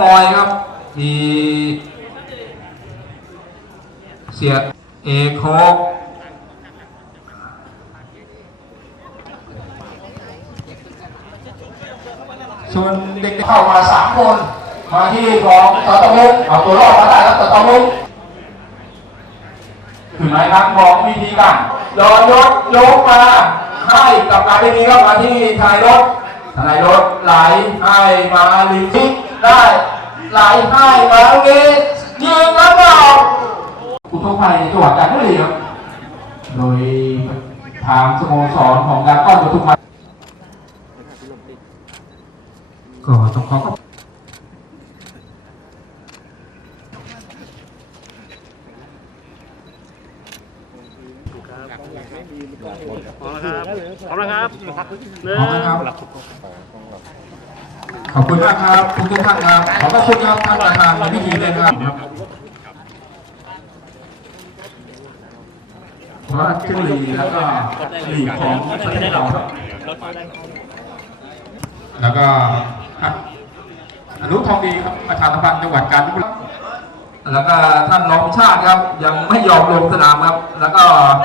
บอยครับทีเสียดเอกโคกส่วนเด็กเข้ามาสามคน มาที่ของตอตะมุกเอาตัวรอดมาได้ครับตอตะมุกถึงไหนครับมองวิธีการรอยกยกมาให้กับการที่นี้ครับมาที่ทายรถทายรถไหลให้มาลิงทิก ได้ไหลให้มาลูกนี้ยิงแล้วก็อุทกภัยจังหวัดจันทบุรีครับโดยทางสโมสรของดาก้อนปทุมวันก็ต้องขอขอบพร้อมแล้วครับพร้อมแล้วครับหนึ่ง ขอบคุณมากครับทุกทุกท่านครับขอบพระคุณครับท่านประธานในพิธีเลยครับเพราะว่าเจลีแล้วก็ลีของประเทศเราครับแล้วก็รับอนุทองดีครับประชาสัมพันธ์จังหวัดกาญจนบุรีแล้วก็ท่านรองชาติครับ ยังไม่ยอมลงสนามครับ แล้วก็